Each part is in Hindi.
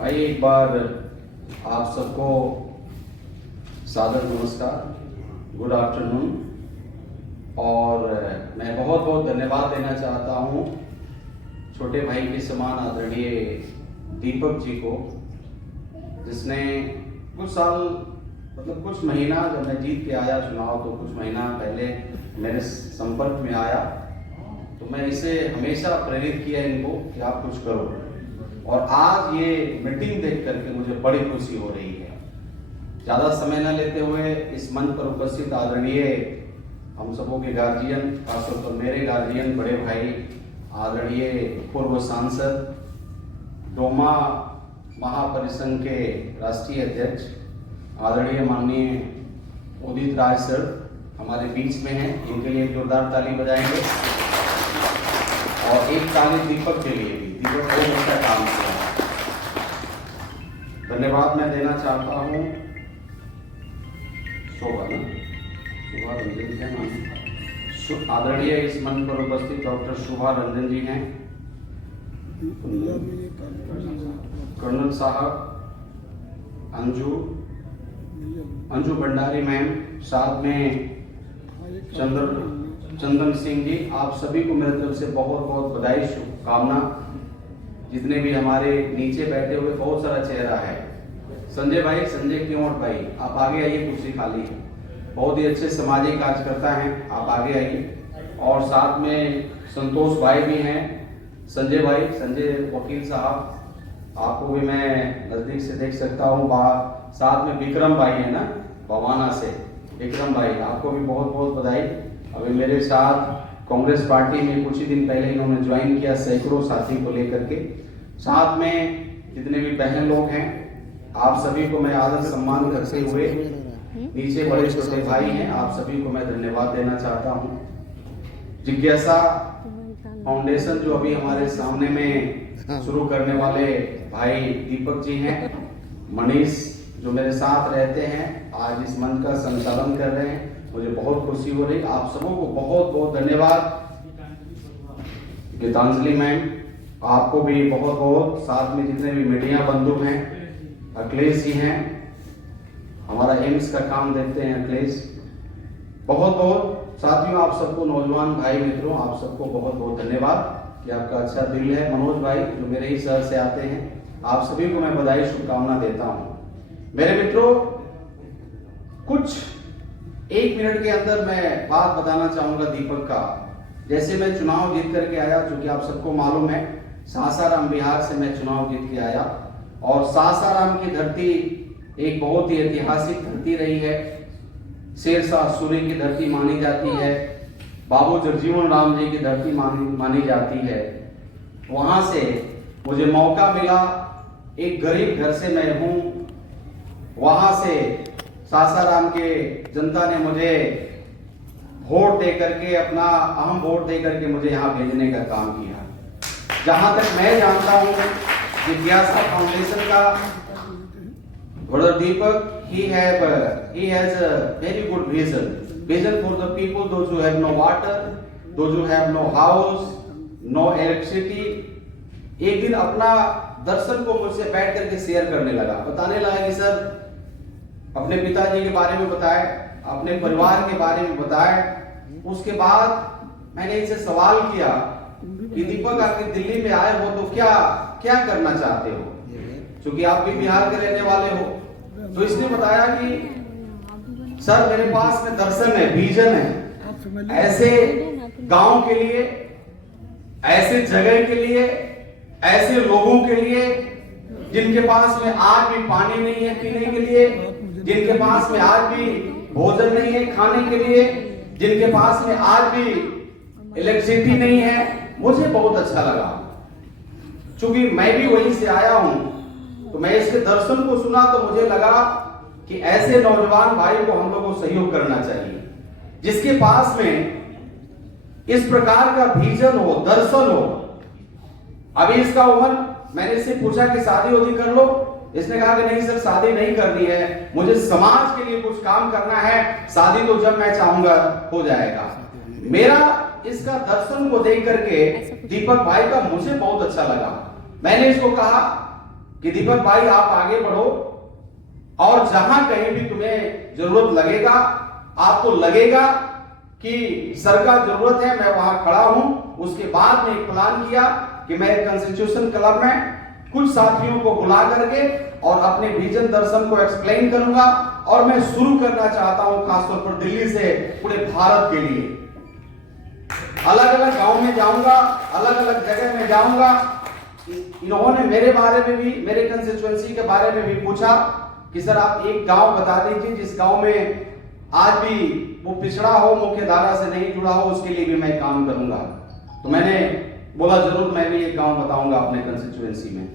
भाई एक बार आप सबको सादर नमस्कार, गुड आफ्टरनून। और मैं बहुत बहुत धन्यवाद देना चाहता हूँ छोटे भाई के समान आदरणीय दीपक जी को, जिसने कुछ साल कुछ महीना, जब मैं जीत के आया चुनाव तो कुछ महीना पहले मेरे संपर्क में आया, तो मैं इसे हमेशा प्रेरित किया इनको कि आप कुछ करो। और आज ये मीटिंग देख करके मुझे बड़ी खुशी हो रही है। ज़्यादा समय न लेते हुए इस मंच पर उपस्थित आदरणीय हम सबों के गार्जियन, खासतौर पर मेरे गार्जियन बड़े भाई आदरणीय पूर्व सांसद, डोमा महापरिसंघ के राष्ट्रीय अध्यक्ष आदरणीय माननीय उदित राज सर हमारे बीच में हैं, इनके लिए जोरदार ताली बजाएंगे। और एक ताली दीपक के लिए भी, दीपक बहुत अच्छा काम किया। धन्यवाद मैं देना चाहता हूँ शोभा रंजन क्या नाम है, आदरणीय इस मंच पर उपस्थित डॉक्टर शोभा रंजन जी हैं, कर्नल साहब, अंजू भंडारी मैम, साथ में चंदन सिंह जी, आप सभी को मेरी तरफ से बहुत बहुत बधाई, शुभकामना। जितने भी हमारे नीचे बैठे हुए बहुत सारा चेहरा है, संजय भाई, संजय क्यों भाई आप आगे आइए, कुर्सी खाली है, बहुत ही अच्छे सामाजिक कार्यकर्ता हैं, आप आगे आइए। और साथ में संतोष भाई भी हैं, संजय भाई, संजय वकील साहब, आपको भी मैं नजदीक से देख सकता हूँ। साथ में विक्रम भाई है ना भवाना से, विक्रम भाई आपको भी बहुत बहुत बधाई। अभी मेरे साथ कांग्रेस पार्टी में कुछ ही दिन पहले इन्होंने ज्वाइन किया, सैकड़ों साथी को लेकर के। साथ में जितने भी बहन लोग हैं, आप सभी को मैं आदर सम्मान करते हुए, नीचे बड़े छोटे भाई हैं, आप सभी को मैं धन्यवाद देना चाहता हूँ। जिज्ञासा फाउंडेशन जो अभी हमारे सामने में शुरू करने वाले भाई दीपक जी हैं, मनीष जो मेरे साथ रहते हैं, आज इस मंच का संचालन कर रहे हैं, मुझे बहुत खुशी हो रही। आप सबों को बहुत बहुत धन्यवाद। गीतांजलि मैम आपको भी बहुत बहुत, साथ में जितने भी मीडिया बंधु हैं, अखिलेश जी हैं, हमारा एम्स का काम देखते हैं अखिलेश, बहुत बहुत साथियों, आप सबको, नौजवान भाई मित्रों, आप सबको बहुत बहुत धन्यवाद कि आपका अच्छा दिल है। मनोज भाई जो मेरे ही शहर से आते हैं, आप सभी को मैं बधाई शुभकामना देता हूं। मेरे मित्रों, कुछ एक मिनट के अंदर मैं बात बताना चाहूंगा दीपक का। जैसे मैं चुनाव जीत करके आया, जो कि आप सबको मालूम है, सासाराम बिहार से मैं चुनाव जीत के आया, और सासाराम की धरती एक बहुत ही ऐतिहासिक धरती रही है, शेरशाह सूरी की धरती मानी जाती है, बाबू जगजीवन राम जी की धरती मानी जाती है। वहां से मुझे मौका मिला, एक गरीब घर से मैं हूं, वहां से सासाराम के जनता ने मुझे वोट दे करके, अपना अहम वोट दे करके मुझे यहाँ भेजने का काम किया। जहां तक मैं जानता हूँ, जिज्ञासा फाउंडेशन का brother Deepak, he has a very good vision for the people, those who have no water, those who have no house, no electricity। एक दिन अपना दर्शन को मुझसे बैठ करके शेयर करने लगा, बताने लगा कि सर अपने पिताजी के बारे में बताए, अपने परिवार के बारे में बताए। उसके बाद मैंने इनसे सवाल किया कि दीपक आप दिल्ली में आए हो तो क्या क्या करना चाहते हो, क्योंकि आप भी बिहार के रहने वाले हो। तो इसने बताया कि सर मेरे पास में दर्शन है, विजन है, ऐसे गांव के लिए, ऐसे जगह के लिए, ऐसे लोगों के लिए जिनके पास में आज भी पानी नहीं है पीने के लिए, जिनके पास में आज भी भोजन नहीं है खाने के लिए, जिनके पास में आज भी इलेक्ट्रिसिटी नहीं है। मुझे बहुत अच्छा लगा, क्योंकि मैं भी वहीं से आया हूं, तो मैं इसके दर्शन को सुना तो मुझे लगा कि ऐसे नौजवान भाई को हम लोग को सहयोग करना चाहिए, जिसके पास में इस प्रकार का विजन हो, दर्शन हो। अभी इसका उम्र, मैंने इससे पूछा कि शादी वादी कर लो, इसने कहा कि नहीं सर शादी नहीं करनी है, मुझे समाज के लिए कुछ काम करना है, शादी तो जब मैं चाहूंगा हो जाएगा। मेरा इसका दर्शन को देख करके दीपक भाई का मुझे बहुत अच्छा लगा। मैंने इसको कहा कि दीपक भाई आप आगे बढ़ो और जहां कहीं भी तुम्हें जरूरत लगेगा, आपको लगेगा कि सर का जरूरत है, मैं वहां खड़ा हूं। उसके बाद में एक प्लान किया कि मैं कॉन्स्टिट्यूशन क्लब में कुछ साथियों को बुला करके और अपने विजन दर्शन को एक्सप्लेन करूंगा और मैं शुरू करना चाहता हूं खासतौर पर दिल्ली से पूरे भारत के लिए। अलग अलग गांव में जाऊंगा, अलग अलग जगह में जाऊंगा। इन्होंने मेरे बारे में भी, मेरे कंस्टिट्यूएंसी के बारे में भी पूछा कि सर आप एक गांव बता दीजिए जिस गांव में आज भी वो पिछड़ा हो, मुख्य धारा से नहीं जुड़ा हो, उसके लिए भी मैं काम करूंगा। तो मैंने बोला जरूर मैं भी एक गांव बताऊंगा अपने कंस्टिट्यूएंसी में।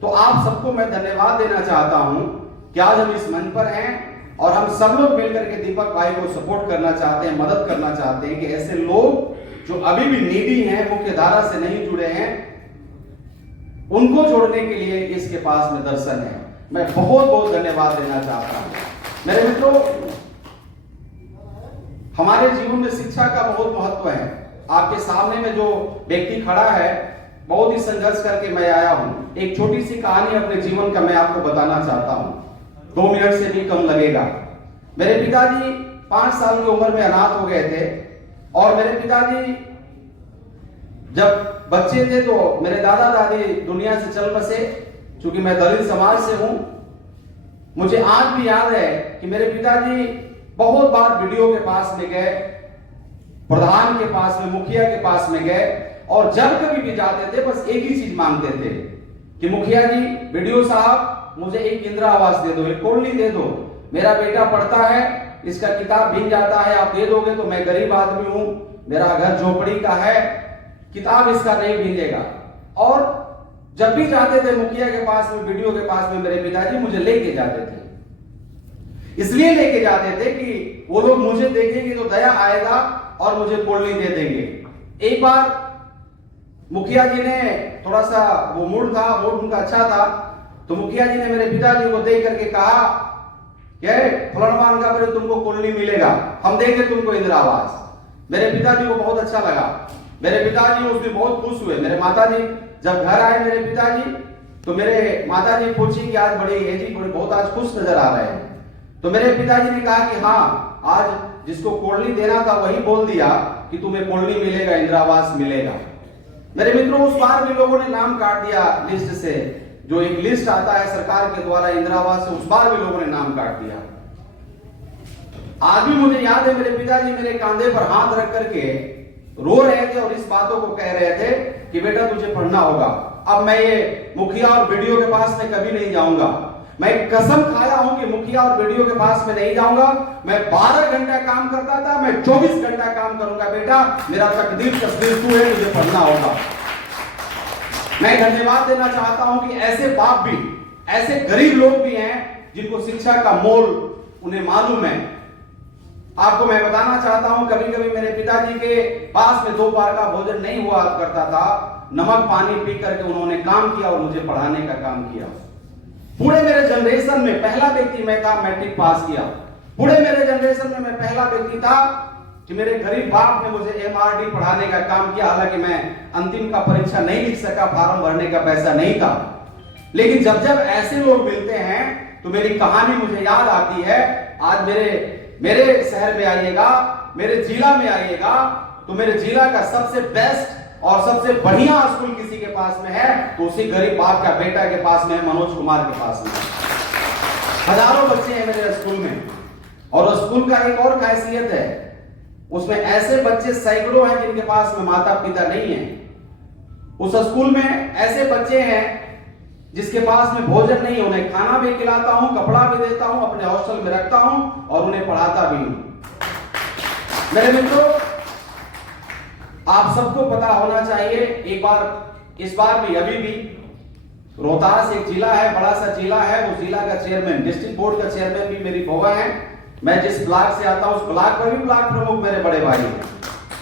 तो आप सबको मैं धन्यवाद देना चाहता हूं कि आज हम इस मंच पर हैं और हम सब लोग मिलकर के दीपक भाई को सपोर्ट करना चाहते हैं, मदद करना चाहते हैं कि ऐसे लोग जो अभी भी नीडी हैं, मुख्य धारा से नहीं जुड़े हैं, उनको जोड़ने के लिए इसके पास में दर्शन है। मैं बहुत बहुत धन्यवाद देना चाहता हूं। मेरे मित्रों, हमारे जीवन में शिक्षा का बहुत महत्व है। आपके सामने में जो व्यक्ति खड़ा है, बहुत ही संघर्ष करके मैं आया हूं। एक छोटी सी कहानी अपने जीवन का मैं आपको बताना चाहता हूं, 2 मिनट से भी कम लगेगा। मेरे पिताजी 5 साल की उम्र में अनाथ हो गए थे और मेरे पिताजी जब बच्चे थे तो मेरे दादा दादी दुनिया से चल बसे। चूंकि मैं दलित समाज से हूं, मुझे आज भी याद है कि मेरे पिताजी बहुत बार वीडियो के पास में गए, प्रधान के पास में, मुखिया के पास में गए और जब कभी भी जाते थे बस एक ही चीज मांगते थे कि मुखिया जी, वीडियो साहब, मुझे एक इंदिरा आवास दे दो, एक कॉलोनी दे दो। मेरा बेटा पढ़ता है, इसका किताब भीग जाता है, आप दे दोगे तो मैं गरीब आदमी हूं, मेरा घर झोपड़ी का है, किताब इसका नहीं भीगेगा। और जब भी जाते थे मुखिया के पास में, वीडियो के पास में, मेरे पिताजी मुझे लेके जाते थे। इसलिए लेके जाते थे कि वो लोग मुझे देखेंगे तो दया आएगा और मुझे कॉलोनी दे देंगे। एक बार मुखिया जी ने थोड़ा सा, वो मूड उनका अच्छा था, तो मुखिया जी ने मेरे पिताजी को देख करके कहा कि फलानवान का फिर तुमको कॉलोनी मिलेगा, हम देंगे तुमको इंदिरा आवास। मेरे पिताजी को बहुत अच्छा लगा। मेरे पिताजी उसमें बहुत खुश हुए। मेरे माताजी जब घर आए मेरे पिताजी, तो मेरे माताजी पूछी कि आज बड़ी है जी, बहुत आज खुश नजर आ रहे हैं। तो मेरे पिताजी ने कहा कि हाँ, आज जिसको कॉलोनी देना था वही बोल दिया कि तुम्हें कॉलोनी मिलेगा, इंदिरा आवास मिलेगा। मेरे मित्रों, उस बार भी लोगों ने नाम काट दिया लिस्ट से, जो एक लिस्ट आता है सरकार के द्वारा इंदिरा आवास से, उस बार भी लोगों ने नाम काट दिया। आज भी मुझे याद है मेरे पिताजी मेरे कंधे पर हाथ रख करके रो रहे थे और इस बातों को कह रहे थे कि बेटा तुझे पढ़ना होगा। अब मैं ये मुखिया और वीडियो के पास में कभी नहीं जाऊंगा। मैं कसम खाया हूं कि मुखिया और वीडियो के पास में नहीं जाऊंगा। मैं 12 घंटा काम करता था, मैं 24 घंटा काम करूंगा। बेटा मेरा तकदीर तस्दीर तू है, मुझे पढ़ना होगा। मैं धन्यवाद देना चाहता हूं कि ऐसे बाप भी, ऐसे गरीब लोग भी हैं जिनको शिक्षा का मोल उन्हें मालूम है। आपको मैं बताना चाहता हूं, कभी कभी मेरे पिताजी के पास में दोपहर का भोजन नहीं हुआ करता था, नमक पानी पी करके उन्होंने काम किया और मुझे पढ़ाने का काम किया। पूरे मेरे जनरेशन में पहला व्यक्ति मैं था, मैट्रिक पास किया। पूरे मेरे जनरेशन में मैं पहला व्यक्ति था कि मेरे गरीब बाप ने मुझे एमआरडी पढ़ाने का काम किया। हालांकि मैं अंतिम का परीक्षा नहीं लिख सका, फॉर्म भरने का पैसा नहीं था। लेकिन जब जब ऐसे लोग मिलते हैं तो मेरी कहानी मुझे याद आती है। आज मेरे शहर में आइएगा, मेरे जिला में आइएगा, तो मेरे जिला का सबसे बेस्ट और सबसे बढ़िया स्कूल किसी के पास में है तो उसी गरीब बाप का बेटा के पास में है, मनोज कुमार के पास में। हजारों बच्चे हैं मेरे स्कूल में। और स्कूल का एक और खासियत है, उसमें ऐसे बच्चे सैकड़ों हैं जिनके पास में माता पिता नहीं है। उस स्कूल में ऐसे बच्चे हैं जिसके पास में भोजन नहीं, उन्हें खाना भी खिलाता हूं, कपड़ा भी देता हूं, अपने हॉस्टल में रखता हूं और उन्हें पढ़ाता भी हूं। मेरे मित्रों, आप सबको पता होना चाहिए, एक बार इस बार भी, अभी भी रोहतास एक जिला है, बड़ा सा जिला है, उस जिला का चेयरमैन, डिस्ट्रिक्ट बोर्ड का चेयरमैन भी मेरी बुआ है। मैं जिस ब्लॉक से आता हूं उस ब्लॉक पर भी ब्लॉक प्रमुख मेरे बड़े भाई हैं।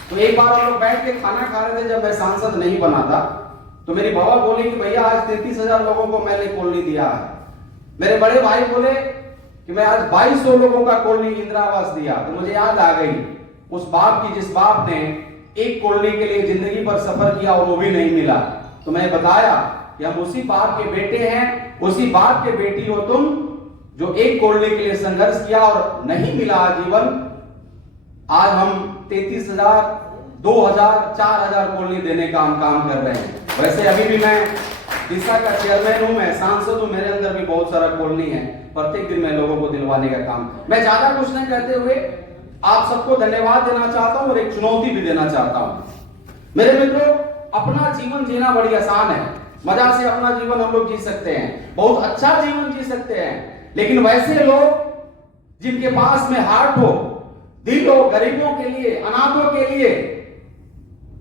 तो एक बार हम लोग बैठ के खाना खा रहे थे, जब मैं सांसद नहीं बना था, तो मेरी बाबा बोली कि भैया आज 33,000 लोगों को मैंने कॉलोनी दिया है। मेरे बड़े भाई बोले कि मैं आज 2200 लोगों का कॉलोनी इंदिरा आवास दिया। तो मुझे याद आ गई उस बाप की, जिस बाप ने एक कॉलोनी के लिए जिंदगी पर सफर किया और वो भी नहीं मिला। तो मैं बताया कि हम उसी बाप के बेटे हैं, उसी बाप के बेटी हो तुम, जो एक कोल्ड के लिए संघर्ष किया और नहीं मिला आजीवन। आज हम 33,000, 2,000, 4,000 कॉलोनी देने का हम काम कर रहे हैं। वैसे अभी भी मैं दिशा का चेयरमैन हूं, मैं सांसद हूं, मेरे अंदर भी बहुत सारा कॉलोनी है। प्रत्येक दिन मैं लोगों को दिलवाने का काम। मैं ज्यादा कुछ नहीं कहते हुए आप सबको धन्यवाद देना चाहता हूं और एक चुनौती भी देना चाहता हूं। मेरे मित्रों, अपना जीवन जीना बड़ी आसान है, मजा से अपना जीवन हम लोग जी सकते हैं, बहुत अच्छा जीवन जी सकते हैं। लेकिन वैसे लोग जिनके पास में हार्ट हो, दिल हो, गरीबों के लिए, अनाथों के लिए,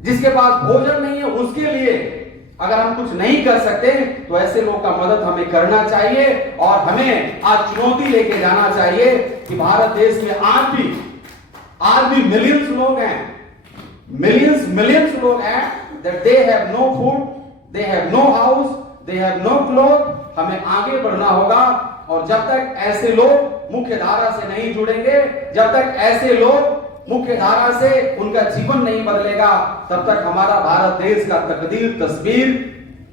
जिसके पास भोजन नहीं है उसके लिए अगर हम कुछ नहीं कर सकते तो ऐसे लोग का मदद हमें करना चाहिए। और हमें आज चुनौती लेके जाना चाहिए कि भारत देश में आज भी मिलियंस लोग हैं, मिलियंस लोग हैं that they have no food, they have no house, they have no clothes। हमें आगे बढ़ना होगा और जब तक ऐसे लोग मुख्य धारा से नहीं जुड़ेंगे, जब तक ऐसे लोग मुख्य धारा से उनका जीवन नहीं बदलेगा, तब तक हमारा भारत देश का तस्वीर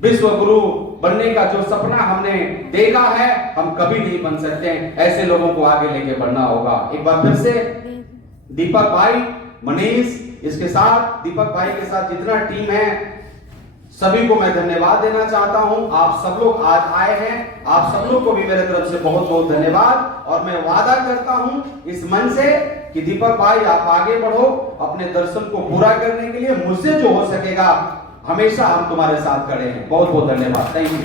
विश्व गुरु बनने का जो सपना हमने देखा है, हम कभी नहीं बन सकते। ऐसे लोगों को आगे लेके बढ़ना होगा। एक बार फिर से दीपक भाई, मनीष, इसके साथ दीपक भाई के साथ जितना टीम है, सभी को मैं धन्यवाद देना चाहता हूं। आप सब लोग आज आए हैं, आप सब लोग को भी मेरे तरफ से बहुत बहुत धन्यवाद। और मैं वादा करता हूं इस मन से कि दीपक भाई आप आगे बढ़ो, अपने दर्शन को पूरा करने के लिए मुझसे जो हो सकेगा हमेशा हम तुम्हारे साथ खड़े हैं। बहुत बहुत धन्यवाद। Thank you.